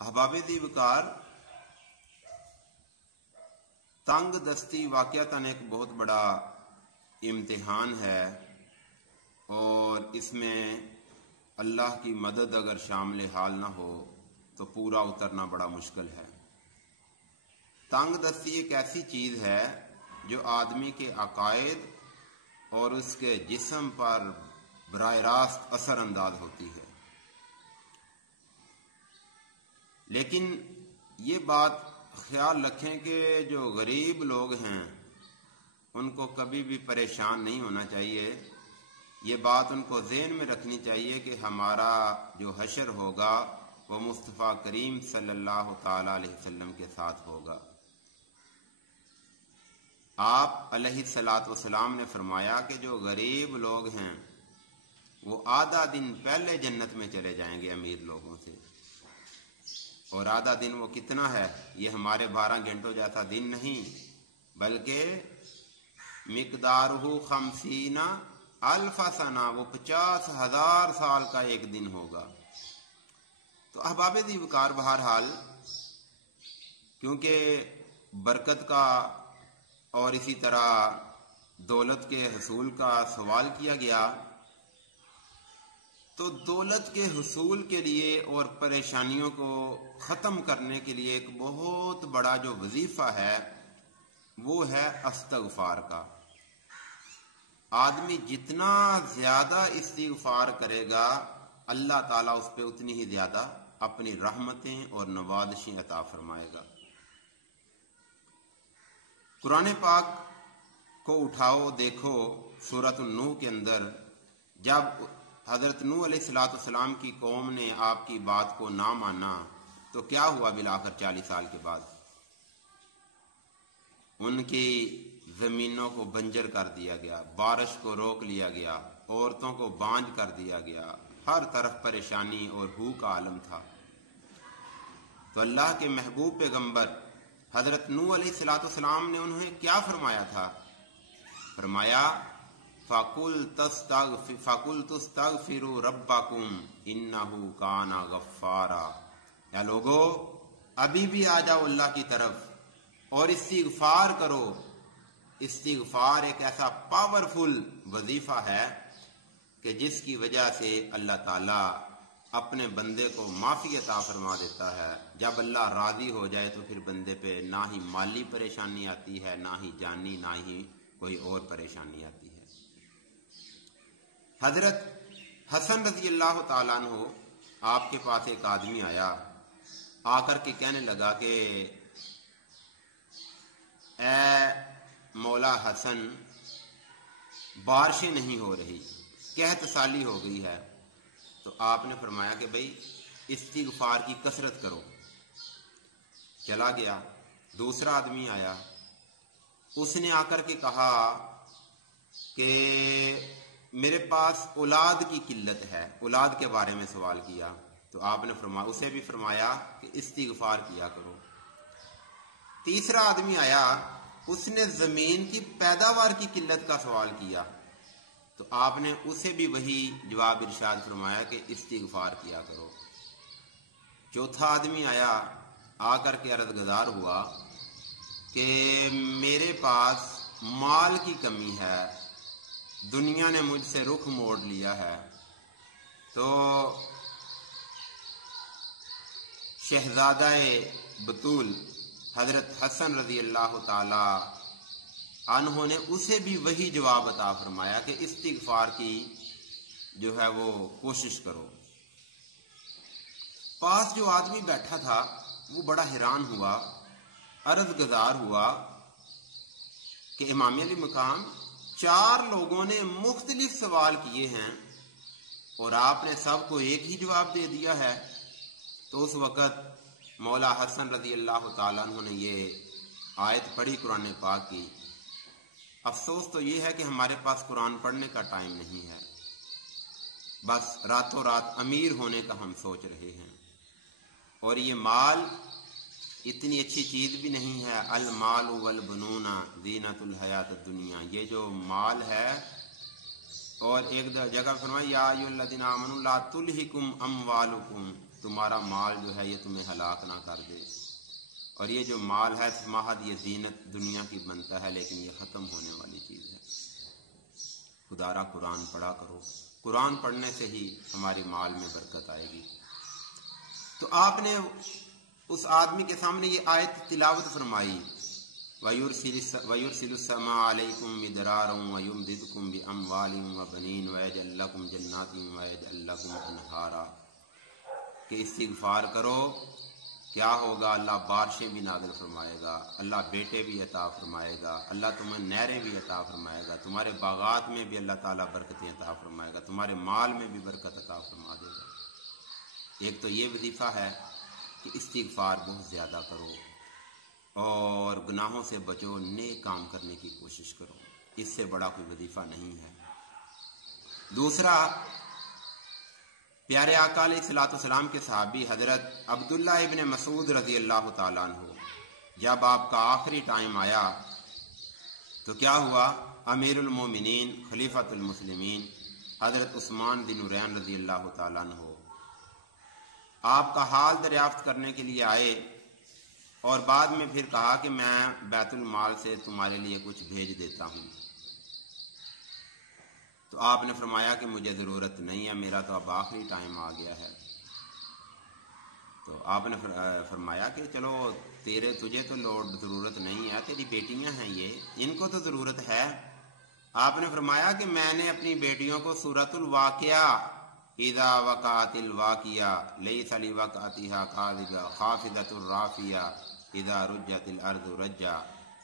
احباب دی وقار، تنگ دستی واقعتاً ایک بہت بڑا امتحان ہے، اور اس میں اللہ کی مدد اگر شامل حال نہ ہو تو پورا اترنا بڑا مشکل ہے۔ تنگ دستی ایک ایسی چیز ہے جو آدمی کے عقائد اور اس کے جسم پر براہ راست اثر انداز ہوتی ہے، لیکن یہ بات خیال رکھیں کہ جو غریب لوگ ہیں ان کو کبھی بھی پریشان نہیں ہونا چاہیے۔ یہ بات ان کو ذہن میں رکھنی چاہیے کہ ہمارا جو حشر ہوگا وہ مصطفیٰ کریم صلی اللہ تعالی علیہ وسلم کے ساتھ ہوگا۔ آپ علیہ الصلاۃ والسلام نے فرمایا کہ جو غریب لوگ ہیں وہ آدھا دن پہلے جنت میں چلے جائیں گے امیر لوگوں سے، اور آدھا دن وہ کتنا ہے؟ یہ ہمارے 12 گھنٹوں جیسا دن نہیں، بلکہ مقدارہ 50 الف سنہ، وہ 50,000 سال کا ایک دن ہوگا۔ تو احباب دی وقار، بہرحال کیونکہ برکت کا اور اسی طرح دولت کے حصول کا سوال کیا گیا، تو دولت کے حصول کے لیے اور پریشانیوں کو ختم کرنے کے لیے ایک بہت بڑا جو وظیفہ ہے وہ ہے استغفار کا۔ آدمی جتنا زیادہ استغفار کرے گا اللہ تعالیٰ اس پہ اتنی ہی زیادہ اپنی رحمتیں اور نوازشیں عطا فرمائے گا۔ قرآن پاک کو اٹھاؤ، دیکھو سورۃ النوح کے اندر جب حضرت نوح علیہ الصلوۃ والسلام کی قوم نے آپ کی بات کو نہ مانا تو کیا ہوا؟ بالآخر 40 سال کے بعد ان کی زمینوں کو بنجر کر دیا گیا، بارش کو روک لیا گیا، عورتوں کو بانجھ کر دیا گیا، ہر طرف پریشانی اور بھوک کا عالم تھا۔ تو اللہ کے محبوب پیغمبر حضرت نوح علیہ الصلوۃ والسلام نے انہیں کیا فرمایا تھا؟ فرمایا فَقُلْتُ اسْتَغْفِرُوا رَبَّكُمْ إِنَّهُ كَانَ غَفَّارًا۔ یا لوگو، ابھی بھی آ جاؤ اللہ کی طرف اور استغفار کرو۔ استغفار ایک ایسا پاورفل وظیفہ ہے کہ جس کی وجہ سے اللہ تعالیٰ اپنے بندے کو معافی عطا فرما دیتا ہے۔ جب اللہ راضی ہو جائے تو پھر بندے پہ نہ ہی مالی پریشانی آتی ہے، نہ ہی جانی، نہ ہی کوئی اور پریشانی آتی ہے۔ حضرت حسن رضی اللہ تعالیٰ عنہ، آپ کے پاس ایک آدمی آیا، آ کر کے کہنے لگا کہ اے مولا حسن، بارشیں نہیں ہو رہی، قحط سالی ہو گئی ہے۔ تو آپ نے فرمایا کہ بھئی استغفار کی کثرت کرو۔ چلا گیا، دوسرا آدمی آیا، اس نے آ کر کے کہا کہ میرے پاس اولاد کی قلت ہے، اولاد کے بارے میں سوال کیا۔ تو آپ نے اسے بھی فرمایا کہ استغفار کیا کرو۔ تیسرا آدمی آیا، اس نے زمین کی پیداوار کی قلت کا سوال کیا، تو آپ نے اسے بھی وہی جواب ارشاد فرمایا کہ استغفار کیا کرو۔ چوتھا آدمی آیا، آ کر کے عرض گزار ہوا کہ میرے پاس مال کی کمی ہے، دنیا نے مجھ سے رخ موڑ لیا ہے۔ تو شہزادہ بطول حضرت حسن رضی اللہ تعالی عنہ نے اسے بھی وہی جواب عطا فرمایا کہ استغفار کی جو ہے وہ کوشش کرو۔ پاس جو آدمی بیٹھا تھا وہ بڑا حیران ہوا، عرض گزار ہوا کہ امام علی مقام، 4 لوگوں نے مختلف سوال کیے ہیں اور آپ نے سب کو ایک ہی جواب دے دیا ہے۔ تو اس وقت مولا حسن رضی اللہ تعالیٰ عنہ نے یہ آیت پڑھی قرآن پاک کی۔ افسوس تو یہ ہے کہ ہمارے پاس قرآن پڑھنے کا ٹائم نہیں ہے، بس راتوں رات امیر ہونے کا ہم سوچ رہے ہیں، اور یہ مال اتنی اچھی چیز بھی نہیں ہے۔ المال والبنون زینت الحیات الدنیا، یہ جو مال ہے، اور ایک جگہ فرمایا یا ایھا الذین آمنوا لا تلھکم اموالکم تمہارا مال جو ہے یہ تمہیں ہلاک نہ کر دے، اور یہ جو مال ہے محض یہ زینت دنیا کی بنتا ہے، لیکن یہ ختم ہونے والی چیز ہے۔ خدا را قرآن پڑھا کرو، قرآن پڑھنے سے ہی ہماری مال میں برکت آئے گی۔ تو آپ نے اس آدمی کے سامنے یہ آیت تلاوت فرمائی، وَيُرْسِلُ السَّمَاءَ عَلَيْكُمْ مِدْرَارًا وَيُمْدِدْكُمْ بِأَمْوَالٍ وَبَنِينَ وَيَجْعَلْ لَكُمْ جَنَّاتٍ وَيَجْعَلْ لَكُمْ أَنْهَارًا، کہ استغفار کرو، کیا ہوگا؟ اللہ بارشیں بھی نازل فرمائے گا، اللہ بیٹے بھی عطا فرمائے گا، اللہ تمہیں نہریں بھی عطا فرمائے گا، تمہارے باغات میں بھی اللہ تعالیٰ برکتیں عطا فرمائے گا، تمہارے مال میں بھی برکت عطا فرما دے گا۔ ایک تو یہ وظیفہ ہے کہ استغفار بہت زیادہ کرو اور گناہوں سے بچو، نیک کام کرنے کی کوشش کرو، اس سے بڑا کوئی وظیفہ نہیں ہے۔ دوسرا، پیارے آقا علیہ الصلوۃ والسلام کے صحابی حضرت عبداللہ ابن مسعود رضی اللہ تعالیٰ عنہ، جب آپ کا آخری ٹائم آیا تو کیا ہوا؟ امیر المومنین خلیفۃ المسلمین حضرت عثمان بن نورین رضی اللہ تعالیٰ عنہ آپ کا حال دریافت کرنے کے لیے آئے، اور بعد میں پھر کہا کہ میں بیت المال سے تمہارے لیے کچھ بھیج دیتا ہوں۔ تو آپ نے فرمایا کہ مجھے ضرورت نہیں ہے، میرا تو اب آخری ٹائم آ گیا ہے۔ تو آپ نے فرمایا کہ چلو تجھے تو ضرورت نہیں ہے، تیری بیٹیاں ہیں یہ، ان کو تو ضرورت ہے۔ آپ نے فرمایا کہ میں نے اپنی بیٹیوں کو سورۃ الواقعہ، اذا وقعت الواقعہ لیس لوقعتها کاذبہ خافضۃ الرافعہ اذا رجت الارض رجا،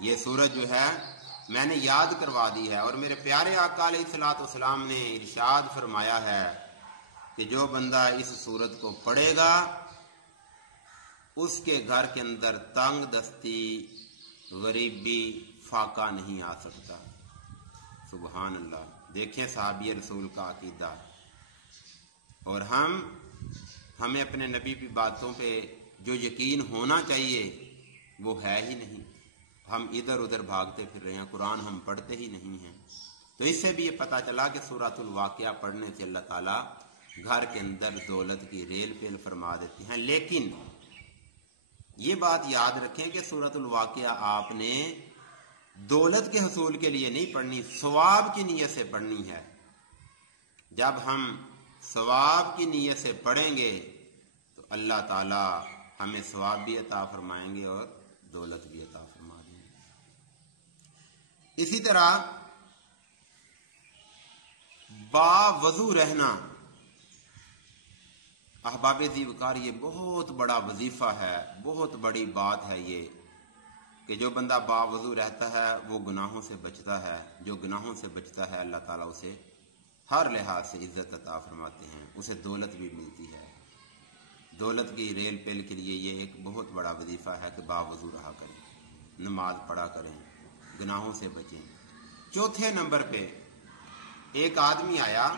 یہ سورج جو ہے میں نے یاد کروا دی ہے، اور میرے پیارے آقا علیہ الصلوۃ والسلام نے ارشاد فرمایا ہے کہ جو بندہ اس سورت کو پڑھے گا اس کے گھر کے اندر تنگ دستی، غریبی، فاقہ نہیں آ سکتا۔ سبحان اللہ، دیکھیں صحابی رسول کا عقیدہ، اور ہمیں اپنے نبی کی باتوں پہ جو یقین ہونا چاہیے وہ ہے ہی نہیں، ہم ادھر ادھر بھاگتے پھر رہے ہیں، قرآن ہم پڑھتے ہی نہیں ہیں۔ تو اس سے بھی یہ پتہ چلا کہ سورۃ الواقعہ پڑھنے سے اللہ تعالیٰ گھر کے اندر دولت کی ریل پیل فرما دیتے ہیں۔ لیکن یہ بات یاد رکھیں کہ سورۃ الواقعہ آپ نے دولت کے حصول کے لیے نہیں پڑھنی، ثواب کی نیت سے پڑھنی ہے۔ جب ہم ثواب کی نیت سے پڑھیں گے تو اللہ تعالیٰ ہمیں ثواب بھی عطا فرمائیں گے اور دولت بھی عطا فرما دیں گے۔ اسی طرح باوضو رہنا، احباب ذی وقار، یہ بہت بڑا وظیفہ ہے، بہت بڑی بات ہے یہ کہ جو بندہ باوضو رہتا ہے وہ گناہوں سے بچتا ہے، جو گناہوں سے بچتا ہے اللہ تعالیٰ اسے ہر لحاظ سے عزت عطا فرماتے ہیں، اسے دولت بھی ملتی ہے۔ دولت کی ریل پیل کے لیے یہ ایک بہت بڑا وظیفہ ہے کہ باوضو رہا کریں، نماز پڑھا کریں، گناہوں سے بچیں۔ چوتھے نمبر پہ ایک آدمی آیا،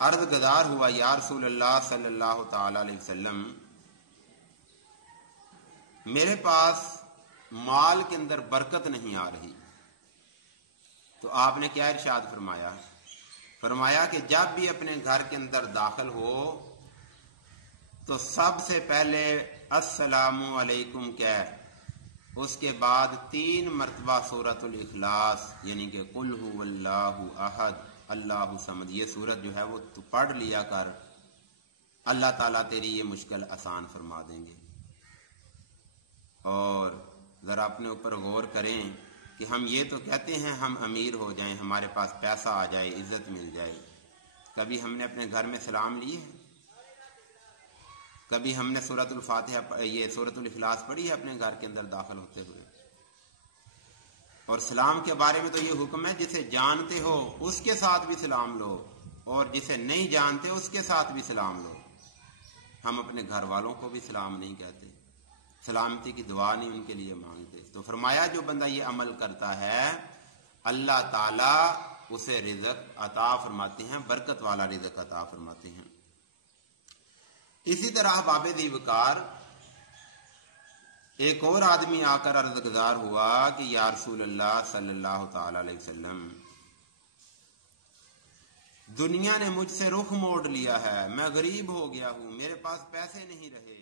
عرض گزار ہوا، یا رسول اللہ صلی اللہ تعالی علیہ وسلم، میرے پاس مال کے اندر برکت نہیں آ رہی۔ تو آپ نے کیا ارشاد فرمایا؟ فرمایا کہ جب بھی اپنے گھر کے اندر داخل ہو تو سب سے پہلے السلام علیکم کہہ، اس کے بعد 3 مرتبہ سورۃ الاخلاص یعنی کہ قل هو اللہ احد اللہ صمد، یہ سورت جو ہے وہ تو پڑھ لیا کر، اللہ تعالیٰ تیری یہ مشکل آسان فرما دیں گے۔ اور ذرا اپنے اوپر غور کریں کہ ہم یہ تو کہتے ہیں ہم امیر ہو جائیں، ہمارے پاس پیسہ آ جائے، عزت مل جائے، کبھی ہم نے اپنے گھر میں سلام لیے ہے؟ کبھی ہم نے سورۃ الفاتحہ یہ سورۃ الاخلاص پڑھی ہے اپنے گھر کے اندر داخل ہوتے ہوئے؟ اور سلام کے بارے میں تو یہ حکم ہے جسے جانتے ہو اس کے ساتھ بھی سلام لو، اور جسے نہیں جانتے اس کے ساتھ بھی سلام لو۔ ہم اپنے گھر والوں کو بھی سلام نہیں کہتے، سلامتی کی دعا نہیں ان کے لیے مانگتے۔ تو فرمایا جو بندہ یہ عمل کرتا ہے اللہ تعالیٰ اسے رزق عطا فرماتے ہیں، برکت والا رزق عطا فرماتے ہیں۔ اسی طرح باب ذی وقار ایک اور آدمی آ کر عرض گزار ہوا کہ یا رسول اللہ صلی اللہ تعالی علیہ وسلم، دنیا نے مجھ سے رخ موڑ لیا ہے، میں غریب ہو گیا ہوں، میرے پاس پیسے نہیں رہے۔